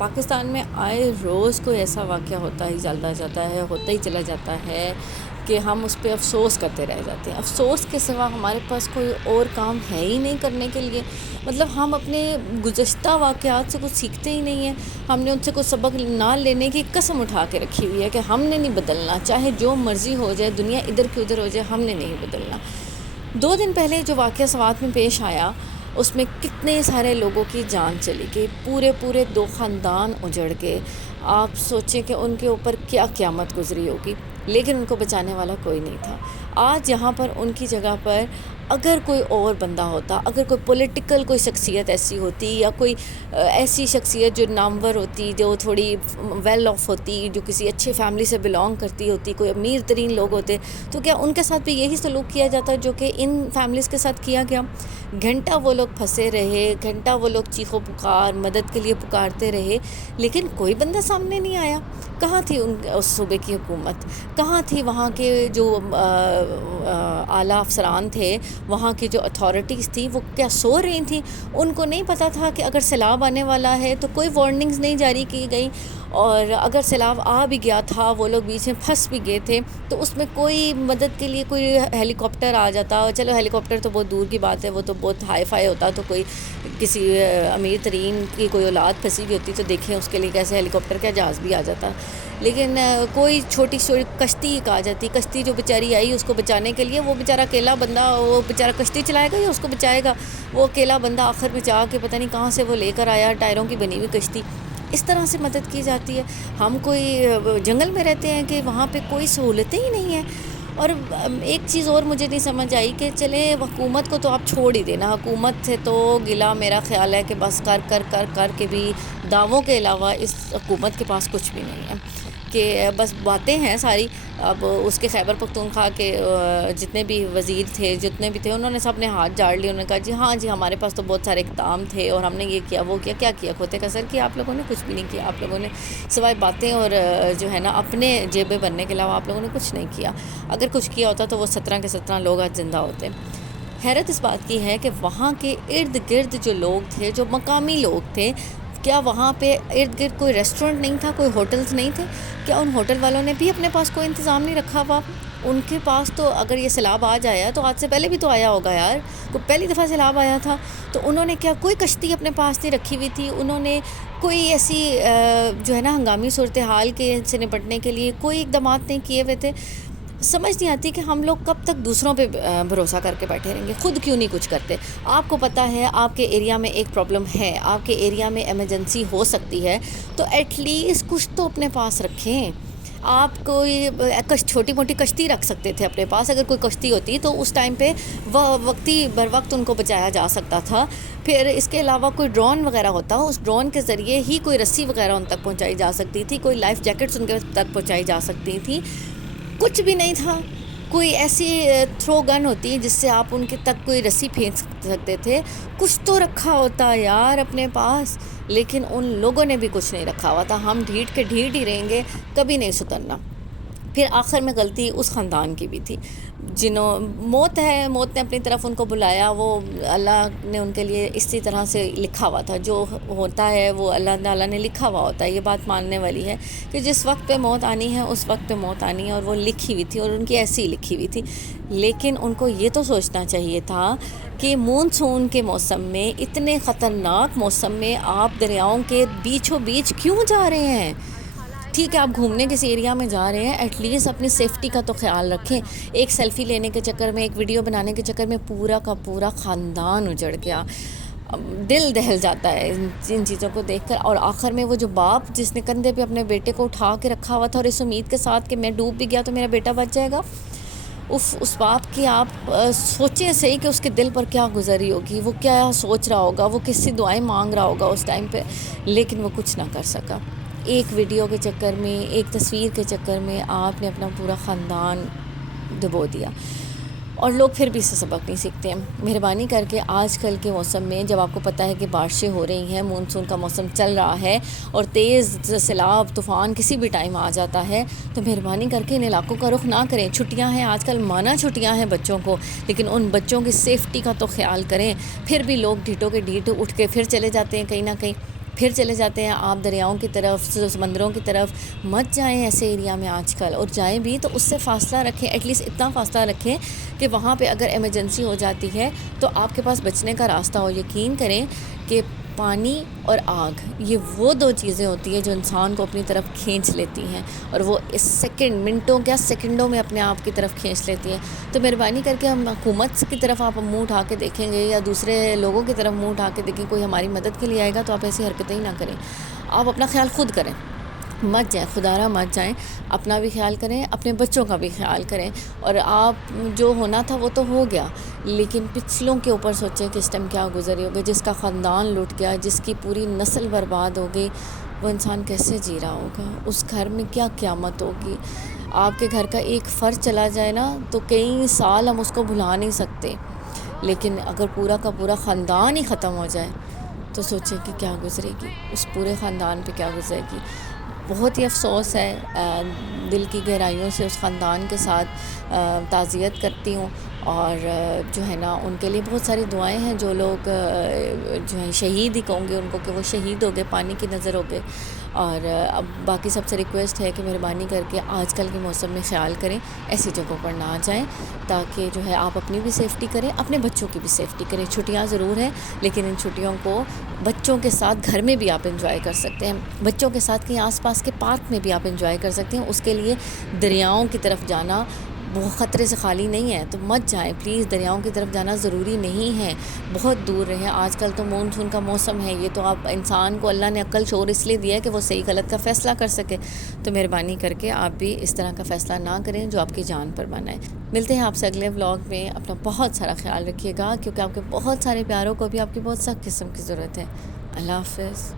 پاکستان میں آئے روز کوئی ایسا واقعہ ہوتا ہی چلتا جاتا ہے، ہوتا ہی چلا جاتا ہے کہ ہم اس پہ افسوس کرتے رہ جاتے ہیں۔ افسوس کے سوا ہمارے پاس کوئی اور کام ہے ہی نہیں کرنے کے لیے۔ مطلب ہم اپنے گزشتہ واقعات سے کچھ سیکھتے ہی نہیں ہیں۔ ہم نے ان سے کچھ سبق نہ لینے کی قسم اٹھا کے رکھی ہوئی ہے کہ ہم نے نہیں بدلنا، چاہے جو مرضی ہو جائے، دنیا ادھر کی ادھر ہو جائے، ہم نے نہیں بدلنا۔ 2 دن پہلے جو واقعہ سوات میں پیش آیا، اس میں کتنے سارے لوگوں کی جان چلی گئی، پورے 2 خاندان اجڑ گئے۔ آپ سوچیں کہ ان کے اوپر کیا قیامت گزری ہوگی، لیکن ان کو بچانے والا کوئی نہیں تھا۔ آج یہاں پر ان کی جگہ پر اگر کوئی اور بندہ ہوتا، اگر کوئی پولیٹیکل کوئی شخصیت ایسی ہوتی، یا کوئی ایسی شخصیت جو نامور ہوتی، جو تھوڑی ویل آف ہوتی، جو کسی اچھے فیملی سے بلانگ کرتی ہوتی، کوئی امیر ترین لوگ ہوتے، تو کیا ان کے ساتھ بھی یہی سلوک کیا جاتا جو کہ ان فیملیز کے ساتھ کیا گیا؟ گھنٹہ وہ لوگ پھنسے رہے، گھنٹہ وہ لوگ چیخ و پکار مدد کے لیے پکارتے رہے، لیکن کوئی بندہ سامنے نہیں آیا۔ کہاں تھی اس صوبے کی حکومت؟ کہاں تھی وہاں کے جو اعلیٰ افسران تھے، وہاں کی جو اتھارٹیز تھی؟ وہ کیا سو رہی تھیں؟ ان کو نہیں پتہ تھا کہ اگر سیلاب آنے والا ہے تو کوئی وارننگز نہیں جاری کی گئی، اور اگر سیلاب آ بھی گیا تھا، وہ لوگ بیچ میں پھنس بھی گئے تھے، تو اس میں کوئی مدد کے لیے کوئی ہیلی کاپٹر آ جاتا؟ چلو ہیلی کاپٹر تو بہت دور کی بات ہے، وہ تو بہت ہائی فائی ہوتا، تو کوئی کسی امیر ترین کی کوئی اولاد پھنسی ہوئی ہوتی تو دیکھیں اس کے لیے کیسے ہیلی کاپٹر کیا جہاز بھی آ جاتا۔ لیکن کوئی چھوٹی کشتی ایک آ جاتی، کشتی جو بیچاری آئی اس کو بچانے کے لیے، وہ بیچارہ اکیلا بندہ، وہ بیچارہ کشتی چلائے گا یا اس کو بچائے گا؟ وہ اکیلا بندہ آخر میں جا کے پتہ نہیں کہاں سے وہ لے کر آیا ٹائروں کی بنی ہوئی کشتی۔ اس طرح سے مدد کی جاتی ہے۔ ہم کوئی جنگل میں رہتے ہیں کہ وہاں پہ کوئی سہولتیں ہی نہیں ہیں۔ اور ایک چیز اور مجھے نہیں سمجھ آئی کہ چلے حکومت کو تو آپ چھوڑ ہی دینا، حکومت سے تو گلا میرا خیال ہے کہ بس کر کے بھی دعووں کے علاوہ اس حکومت کے پاس کچھ بھی نہیں ہے، کہ بس باتیں ہیں ساری۔ اب اس کے خیبر پختونخوا کے جتنے بھی وزیر تھے، جتنے بھی تھے، انہوں نے سب نے ہاتھ جاڑ لیے، انہوں نے کہا جی ہاں جی ہمارے پاس تو بہت سارے اقدام تھے اور ہم نے یہ کیا وہ کیا۔ کیا کیا؟ کھوتے کسر کیا آپ لوگوں نے؟ کچھ بھی نہیں کیا آپ لوگوں نے، سوائے باتیں اور جو ہے نا اپنے جیبیں بننے کے علاوہ آپ لوگوں نے کچھ نہیں کیا۔ اگر کچھ کیا ہوتا تو وہ 17 کے 17 لوگ آج زندہ ہوتے۔ حیرت اس بات کی ہے کہ وہاں کے ارد گرد جو لوگ تھے، جو مقامی لوگ تھے، کیا وہاں پہ ارد گرد کوئی ریسٹورنٹ نہیں تھا، کوئی ہوٹلز نہیں تھے؟ کیا ان ہوٹل والوں نے بھی اپنے پاس کوئی انتظام نہیں رکھا ہوا؟ ان کے پاس تو اگر یہ سیلاب آج آیا تو آج سے پہلے بھی تو آیا ہوگا یار، کوئی پہلی دفعہ سیلاب آیا تھا، تو انہوں نے کیا کوئی کشتی اپنے پاس نہیں رکھی ہوئی تھی؟ انہوں نے کوئی ایسی جو ہے نا ہنگامی صورتحال کے سے نپٹنے کے لیے کوئی اقدامات نہیں کیے ہوئے تھے؟ سمجھ نہیں آتی کہ ہم لوگ کب تک دوسروں پہ بھروسہ کر کے بیٹھے رہیں گے، خود کیوں نہیں کچھ کرتے؟ آپ کو پتہ ہے آپ کے ایریا میں ایک پرابلم ہے، آپ کے ایریا میں ایمرجنسی ہو سکتی ہے، تو ایٹ لیسٹ کچھ تو اپنے پاس رکھیں۔ آپ کوئی چھوٹی موٹی کشتی رکھ سکتے تھے اپنے پاس، اگر کوئی کشتی ہوتی تو اس ٹائم پہ وقتی بر وقت ان کو بچایا جا سکتا تھا۔ پھر اس کے علاوہ کوئی ڈرون وغیرہ ہوتا، اس ڈرون کے ذریعے ہی کوئی رسی وغیرہ ان تک پہنچائی جا سکتی تھی، کوئی لائف جیکٹس ان کے تک پہنچائی جا سکتی تھیں۔ کچھ بھی نہیں تھا۔ کوئی ایسی تھرو گن ہوتی جس سے آپ ان کے تک کوئی رسی پھینک سکتے تھے، کچھ تو رکھا ہوتا یار اپنے پاس، لیکن ان لوگوں نے بھی کچھ نہیں رکھا ہوا تھا۔ ہم ڈھیٹ کے ڈھیٹ ہی رہیں گے، کبھی نہیں سدھرنا۔ پھر آخر میں غلطی اس خاندان کی بھی تھی، موت ہے، موت نے اپنی طرف ان کو بلایا، وہ اللہ نے ان کے لیے اسی طرح سے لکھا ہوا تھا، جو ہوتا ہے وہ اللہ تعالیٰ نے لکھا ہوا ہوتا ہے۔ یہ بات ماننے والی ہے کہ جس وقت پہ موت آنی ہے اس وقت پہ موت آنی ہے، اور وہ لکھی ہوئی تھی اور ان کی ایسی ہی لکھی ہوئی تھی۔ لیکن ان کو یہ تو سوچنا چاہیے تھا کہ مونسون کے موسم میں، اتنے خطرناک موسم میں آپ دریاؤں کے بیچوں بیچ کیوں جا رہے ہیں؟ ٹھیک ہے آپ گھومنے کسی ایریا میں جا رہے ہیں، ایٹ لیسٹ اپنی سیفٹی کا تو خیال رکھیں۔ ایک سیلفی لینے کے چکر میں، ایک ویڈیو بنانے کے چکر میں پورا کا پورا خاندان اجڑ گیا۔ دل دہل جاتا ہے ان چیزوں کو دیکھ کر۔ اور آخر میں وہ جو باپ جس نے کندھے پہ اپنے بیٹے کو اٹھا کے رکھا ہوا تھا اور اس امید کے ساتھ کہ میں ڈوب بھی گیا تو میرا بیٹا بچ جائے گا، اس باپ کی آپ سوچیں صحیح کہ اس کے دل پر کیا گزری ہوگی، وہ کیا سوچ رہا ہوگا، وہ کس سے دعائیں مانگ رہا ہوگا اس ٹائم پہ، لیکن وہ کچھ نہ کر سکا۔ ایک ویڈیو کے چکر میں، ایک تصویر کے چکر میں آپ نے اپنا پورا خاندان ڈبو دیا، اور لوگ پھر بھی اس سے سبق نہیں سیکھتے ہیں۔ مہربانی کر کے آج کل کے موسم میں جب آپ کو پتہ ہے کہ بارشیں ہو رہی ہیں، مونسون کا موسم چل رہا ہے اور تیز سیلاب طوفان کسی بھی ٹائم آ جاتا ہے، تو مہربانی کر کے ان علاقوں کا رخ نہ کریں۔ چھٹیاں ہیں آج کل، مانا چھٹیاں ہیں بچوں کو، لیکن ان بچوں کی سیفٹی کا تو خیال کریں۔ پھر بھی لوگ ڈھیٹوں کے ڈھیٹ اٹھ کے پھر چلے جاتے ہیں کہیں نہ کہیں۔ پھر چلے جاتے ہیں آپ دریاؤں کی طرف، سمندروں کی طرف. مت جائیں ایسے ایریا میں آج کل، اور جائیں بھی تو اس سے فاصلہ رکھیں، ایٹ لیسٹ اتنا فاصلہ رکھیں کہ وہاں پہ اگر ایمرجنسی ہو جاتی ہے تو آپ کے پاس بچنے کا راستہ ہو. یقین کریں کہ پانی اور آگ یہ وہ دو چیزیں ہوتی ہیں جو انسان کو اپنی طرف کھینچ لیتی ہیں، اور وہ اس منٹوں کیا سیکنڈوں میں اپنے آپ کی طرف کھینچ لیتی ہیں. تو مہربانی کر کے ہم حکومت کی طرف آپ منہ اٹھا کے دیکھیں گے یا دوسرے لوگوں کی طرف منہ اٹھا کے دیکھیں، کوئی ہماری مدد کے لیے آئے گا تو آپ ایسی حرکتیں ہی نہ کریں. آپ اپنا خیال خود کریں، مت جائیں، خدارہ مت جائیں. اپنا بھی خیال کریں، اپنے بچوں کا بھی خیال کریں. اور آپ جو ہونا تھا وہ تو ہو گیا، لیکن پچھلوں کے اوپر سوچیں کہ اس ٹائم کیا گزری ہوگی. جس کا خاندان لٹ گیا، جس کی پوری نسل برباد ہو گئی، وہ انسان کیسے جی رہا ہوگا؟ اس گھر میں کیا قیامت ہوگی؟ آپ کے گھر کا ایک فرد چلا جائے نا تو کئی سال ہم اس کو بھلا نہیں سکتے، لیکن اگر پورا کا پورا خاندان ہی ختم ہو جائے تو سوچیں کہ کیا گزرے گی، اس پورے خاندان پہ کیا گزرے گی. بہت ہی افسوس ہے. دل کی گہرائیوں سے اس خاندان کے ساتھ تعزیت کرتی ہوں، اور جو ہے نا ان کے لیے بہت ساری دعائیں ہیں. جو لوگ جو ہیں شہید ہی کہوں گے ان کو کہ وہ شہید ہو گئے، پانی کی نظر ہو گئے. اور اب باقی سب سے ریکویسٹ ہے کہ مہربانی کر کے آج کل کے موسم میں خیال کریں، ایسی جگہوں پر نہ جائیں، تاکہ جو ہے آپ اپنی بھی سیفٹی کریں، اپنے بچوں کی بھی سیفٹی کریں. چھٹیاں ضرور ہیں، لیکن ان چھٹیوں کو بچوں کے ساتھ گھر میں بھی آپ انجوائے کر سکتے ہیں، بچوں کے ساتھ کہیں آس پاس کے پارک میں بھی آپ انجوائے کر سکتے ہیں. اس کے لیے دریاؤں کی طرف جانا بہت خطرے سے خالی نہیں ہے، تو مت جائیں پلیز. دریاؤں کی طرف جانا ضروری نہیں ہے، بہت دور رہیں. آج کل تو مونسون کا موسم ہے، یہ تو آپ انسان کو اللہ نے عقل شعور اس لیے دیا ہے کہ وہ صحیح غلط کا فیصلہ کر سکے. تو مہربانی کر کے آپ بھی اس طرح کا فیصلہ نہ کریں جو آپ کی جان پر بنا ہے. ملتے ہیں آپ سے اگلے ولاگ میں. اپنا بہت سارا خیال رکھیے گا، کیونکہ آپ کے بہت سارے پیاروں کو بھی آپ کی بہت سخت قسم کی ضرورت ہے. اللہ حافظ.